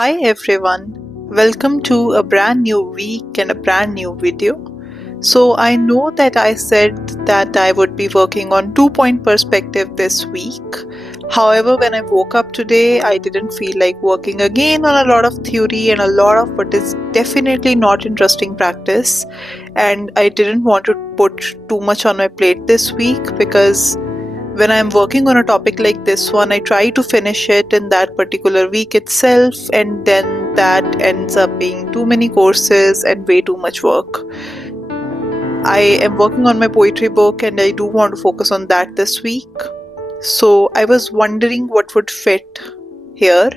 Hi everyone, welcome to a brand new week and a brand new video. So I know that I said that I would be working on 2-point perspective this week. However, when I woke up today, I didn't feel like working again on a lot of theory and a lot of what is definitely not interesting practice. And I didn't want to put too much on my plate this week because when I'm working on a topic like this one, I try to finish it in that particular week itself, and then that ends up being too many courses and way too much work. I am working on my poetry book and I do want to focus on that this week. So I was wondering what would fit here,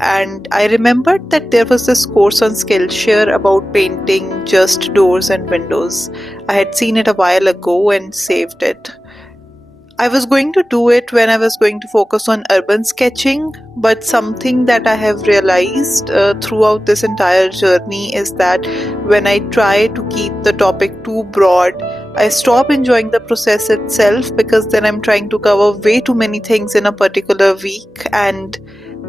and I remembered that there was this course on Skillshare about painting just doors and windows. I had seen it a while ago and saved it. I was going to do it when I was going to focus on urban sketching, but something that I have realized throughout this entire journey is that when I try to keep the topic too broad, I stop enjoying the process itself because then I'm trying to cover way too many things in a particular week, and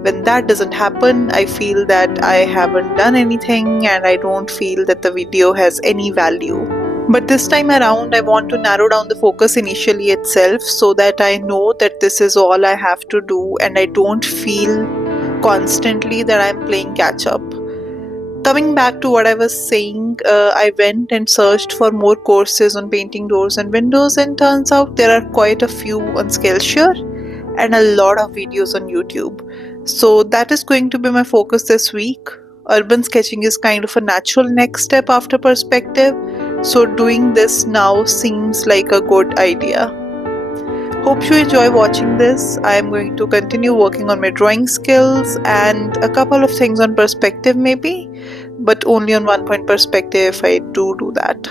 when that doesn't happen, I feel that I haven't done anything and I don't feel that the video has any value. But this time around, I want to narrow down the focus initially itself so that I know that this is all I have to do and I don't feel constantly that I'm playing catch up. Coming back to what I was saying, I went and searched for more courses on painting doors and windows, and turns out there are quite a few on Skillshare and a lot of videos on YouTube. So that is going to be my focus this week. Urban sketching is kind of a natural next step after perspective, so doing this now seems like a good idea. Hope you enjoy watching this. I am going to continue working on my drawing skills and a couple of things on perspective maybe, but only on 1-point perspective if I do that.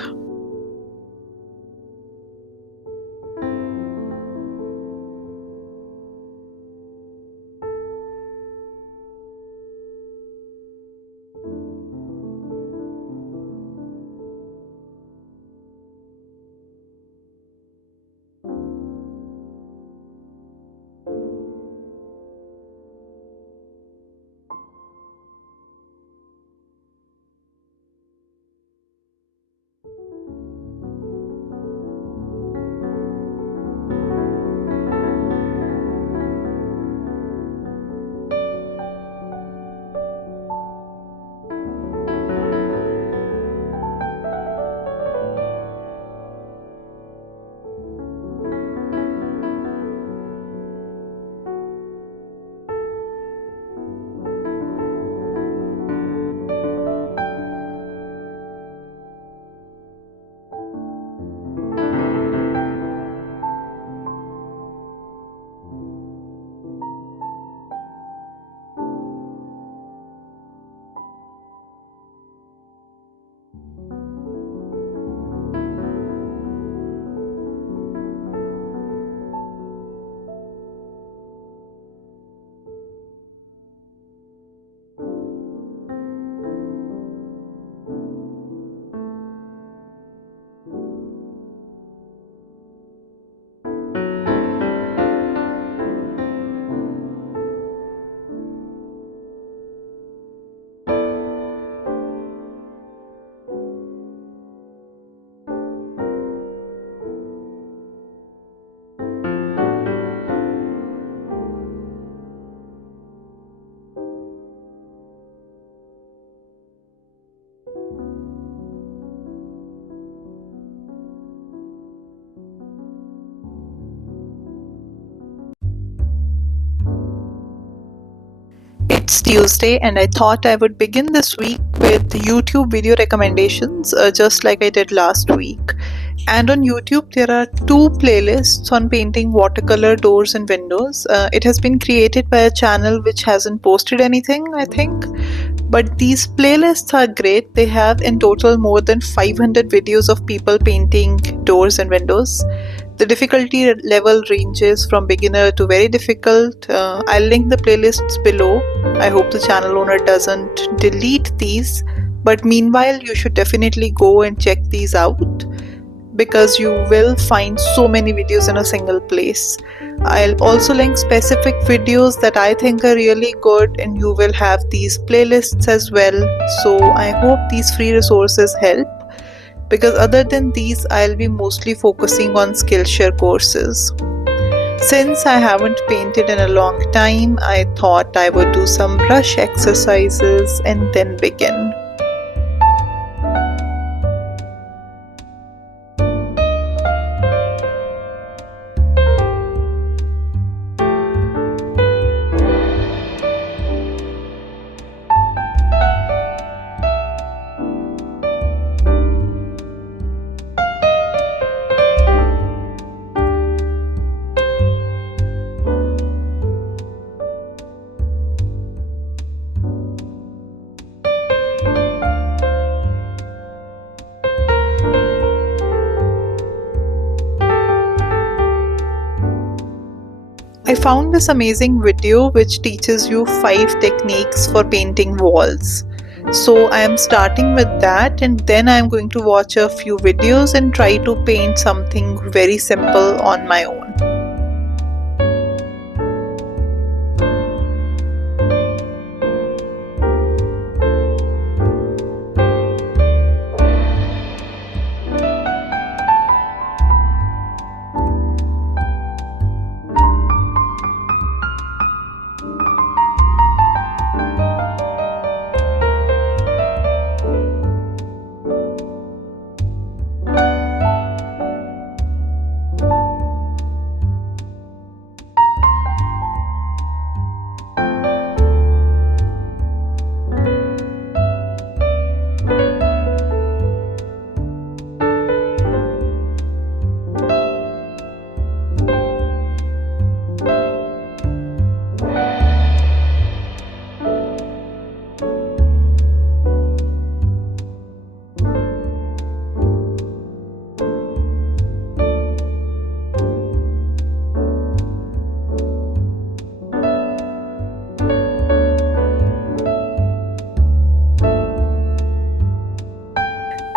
It's Tuesday and I thought I would begin this week with YouTube video recommendations just like I did last week. And on YouTube there are 2 playlists on painting watercolor doors and windows. It has been created by a channel which hasn't posted anything, I think. But these playlists are great. They have in total more than 500 videos of people painting doors and windows. The difficulty level ranges from beginner to very difficult. I'll link the playlists below. I hope the channel owner doesn't delete these, but meanwhile you should definitely go and check these out. because you will find so many videos in a single place. I'll also link specific videos that I think are really good, and you will have these playlists as well. So I hope these free resources help, because other than these I'll be mostly focusing on Skillshare courses. Since I haven't painted in a long time, I thought I would do some brush exercises and then begin. I found this amazing video which teaches you 5 techniques for painting walls. So I am starting with that, and then I am going to watch a few videos and try to paint something very simple on my own.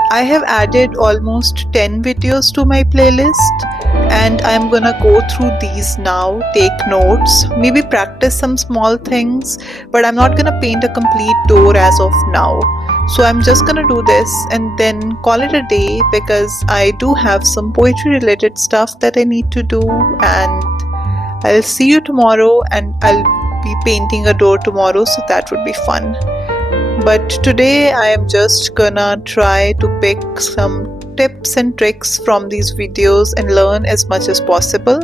I have added almost 10 videos to my playlist, and I'm gonna go through these now, take notes, maybe practice some small things, but I'm not gonna paint a complete door as of now. So I'm just gonna do this and then call it a day, because I do have some poetry related stuff that I need to do, and I'll see you tomorrow, and I'll be painting a door tomorrow, so that would be fun. But today I am just gonna try to pick some tips and tricks from these videos and learn as much as possible.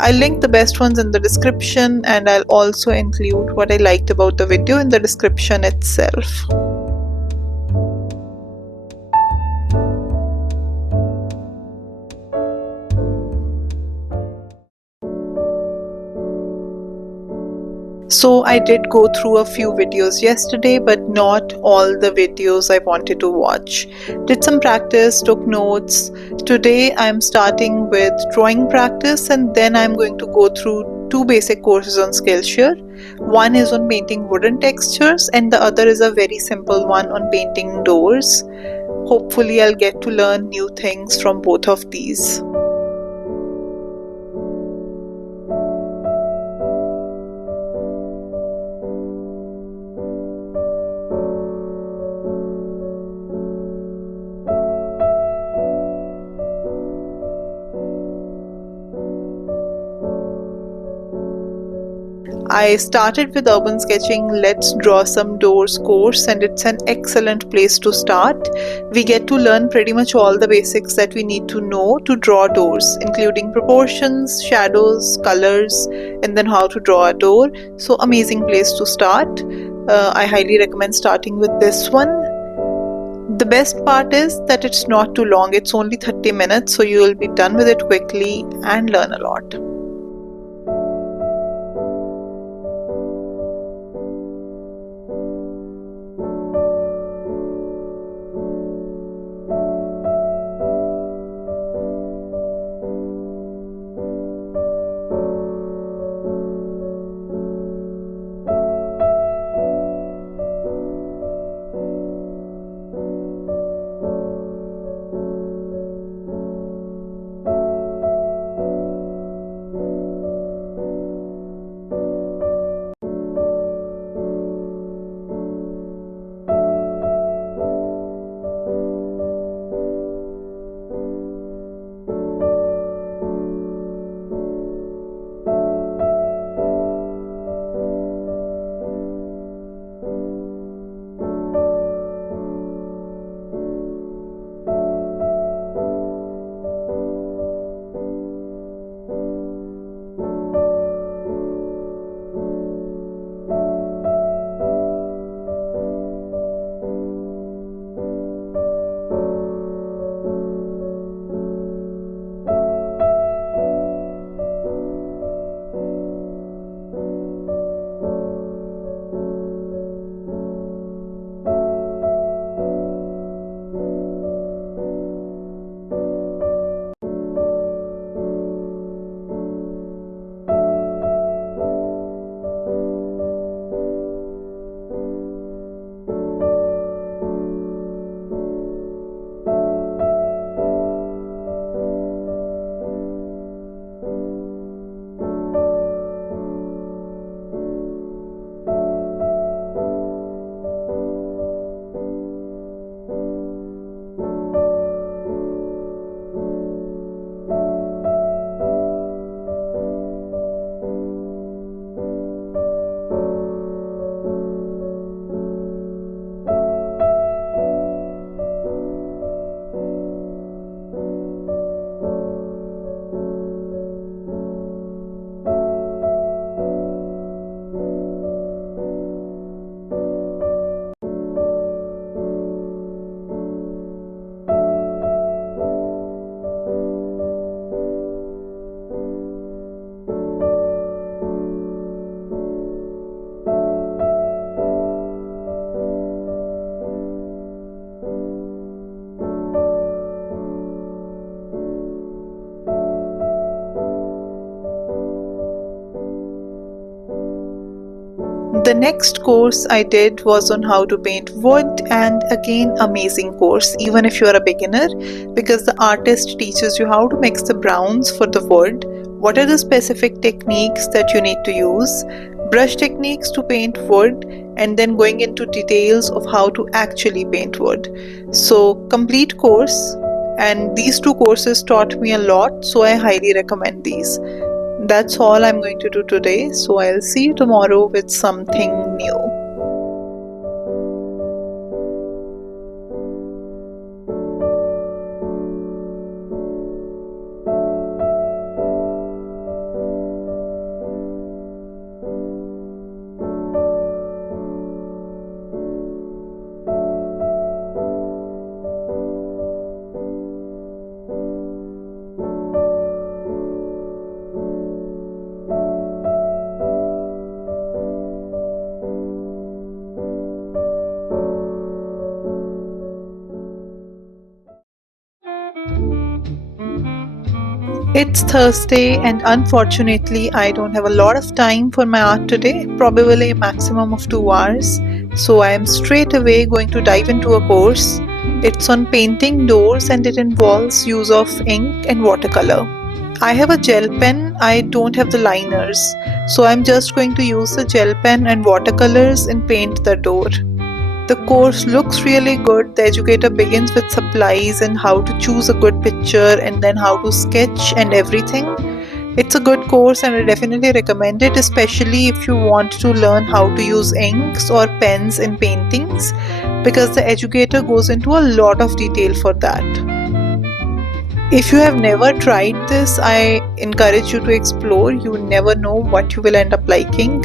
I'll link the best ones in the description, and I'll also include what I liked about the video in the description itself. So I did go through a few videos yesterday, but not all the videos I wanted to watch. Did some practice, took notes. Today I'm starting with drawing practice, and then I'm going to go through 2 basic courses on Skillshare. One is on painting wooden textures, and the other is a very simple one on painting doors. Hopefully I'll get to learn new things from both of these. I started with urban sketching Let's Draw Some Doors course, and it's an excellent place to start. We get to learn pretty much all the basics that we need to know to draw doors, including proportions, shadows, colors, and then how to draw a door. So amazing place to start. I highly recommend starting with this one. The best part is that it's not too long. It's only 30 minutes, so you will be done with it quickly and learn a lot. next course I did was on how to paint wood, and again, amazing course even if you are a beginner, because the artist teaches you how to mix the browns for the wood, what are the specific techniques that you need to use, brush techniques to paint wood, and then going into details of how to actually paint wood. So complete course, and these two courses taught me a lot, so I highly recommend these. That's all I'm going to do today, so I'll see you tomorrow with something new. It's Thursday, and unfortunately, I don't have a lot of time for my art today, probably a maximum of 2 hours. So I am straight away going to dive into a course. It's on painting doors and it involves use of ink and watercolor. I have a gel pen, I don't have the liners. So I'm just going to use the gel pen and watercolors and paint the door. The course looks really good. The educator begins with supplies and how to choose a good picture and then how to sketch and everything. It's a good course and I definitely recommend it, especially if you want to learn how to use inks or pens in paintings, because the educator goes into a lot of detail for that. If you have never tried this, I encourage you to explore. You never know what you will end up liking.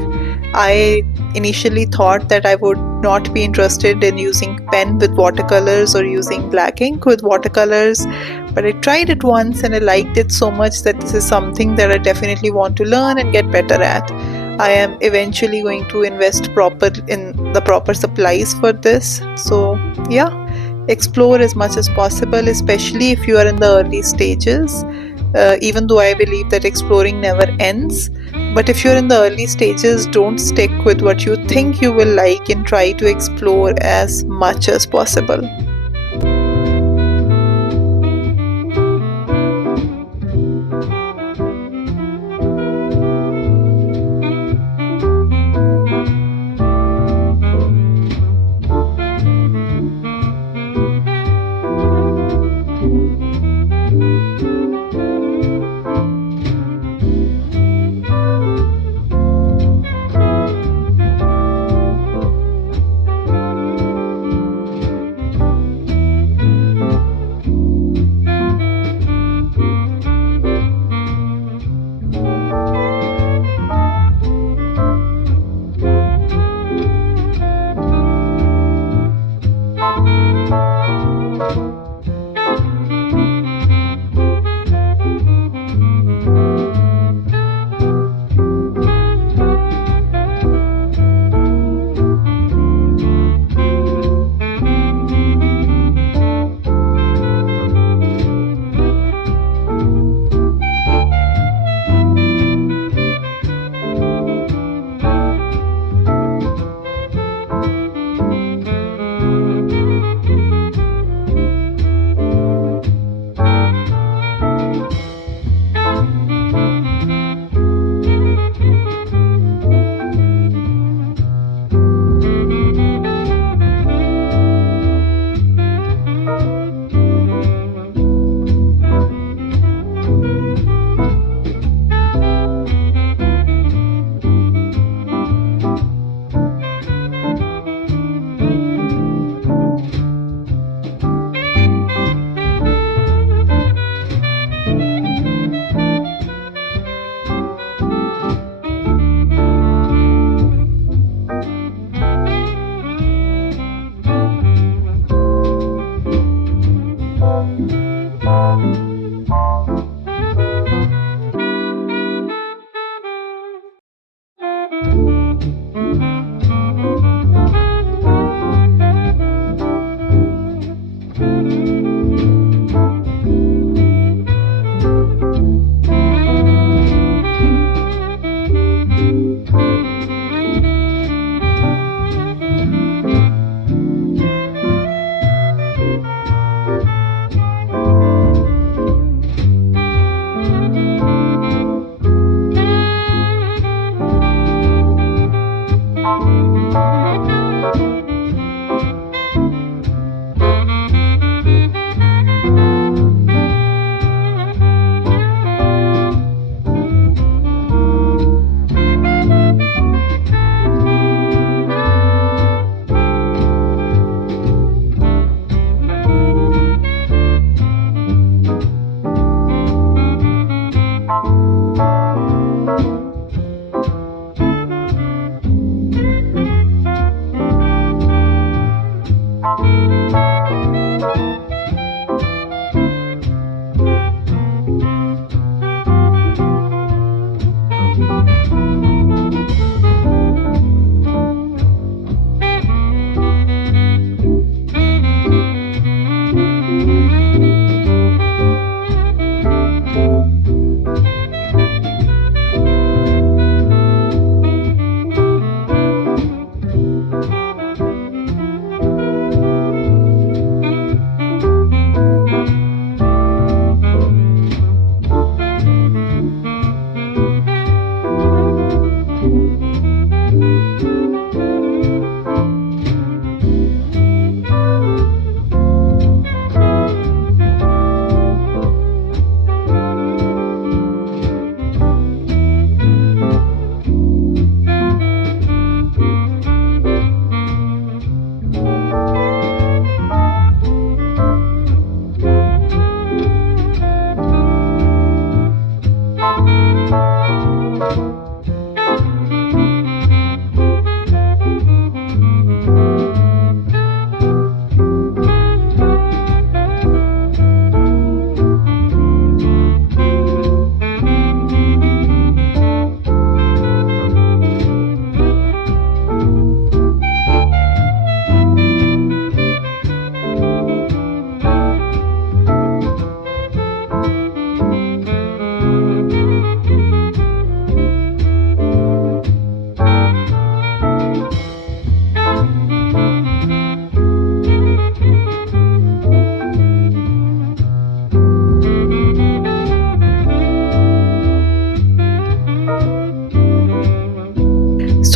I initially thought that I would not be interested in using pen with watercolors or using black ink with watercolors, but I tried it once and I liked it so much that this is something that I definitely want to learn and get better at. I am eventually going to invest in the proper supplies for this. So yeah, explore as much as possible, especially if you are in the early stages. Even though I believe that exploring never ends, but if you're in the early stages, don't stick with what you think you will like and try to explore as much as possible.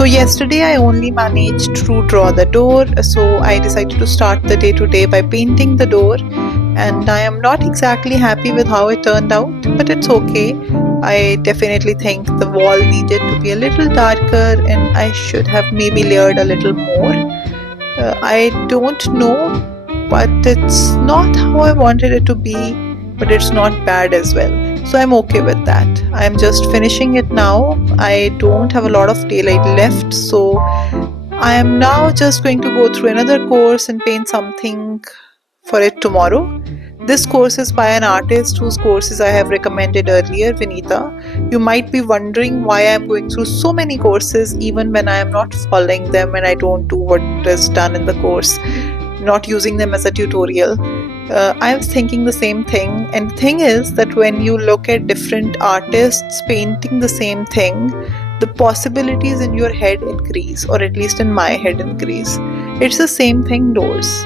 So yesterday I only managed to draw the door, so I decided to start the day today by painting the door, and I am not exactly happy with how it turned out, but it's okay. I definitely think the wall needed to be a little darker and I should have maybe layered a little more. I don't know, but it's not how I wanted it to be, but it's not bad as well. So I'm okay with that. I'm just finishing it now. I don't have a lot of daylight left, so I am now just going to go through another course and paint something for it tomorrow. This course is by an artist whose courses I have recommended earlier, Vinita. You might be wondering why I am going through so many courses even when I am not following them and I don't do what is done in the course, not using them as a tutorial. I was thinking the same thing, and the thing is that when you look at different artists painting the same thing, the possibilities in your head increase, or at least in my head increase. It's the same thing, doors.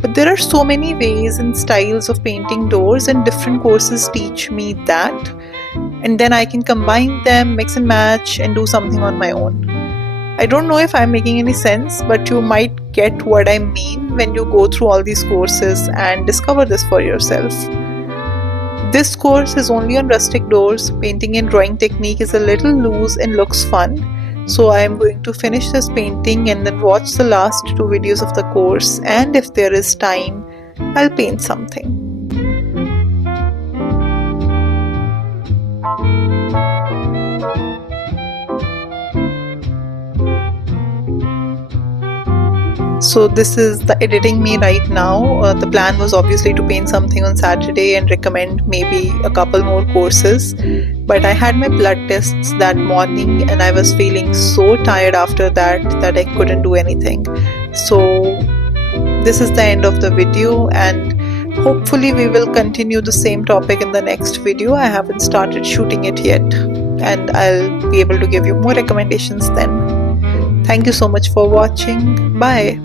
But there are so many ways and styles of painting doors, and different courses teach me that. And then I can combine them, mix and match, and do something on my own. I don't know if I'm making any sense, but you might get what I mean when you go through all these courses and discover this for yourself. This course is only on rustic doors. Painting and drawing technique is a little loose and looks fun. So I am going to finish this painting and then watch the last 2 videos of the course, and if there is time, I'll paint something. So this is the editing me right now. The plan was obviously to paint something on Saturday and recommend maybe a couple more courses. But I had my blood tests that morning and I was feeling so tired after that I couldn't do anything. So this is the end of the video, and hopefully we will continue the same topic in the next video. I haven't started shooting it yet, and I'll be able to give you more recommendations then. Thank you so much for watching. Bye.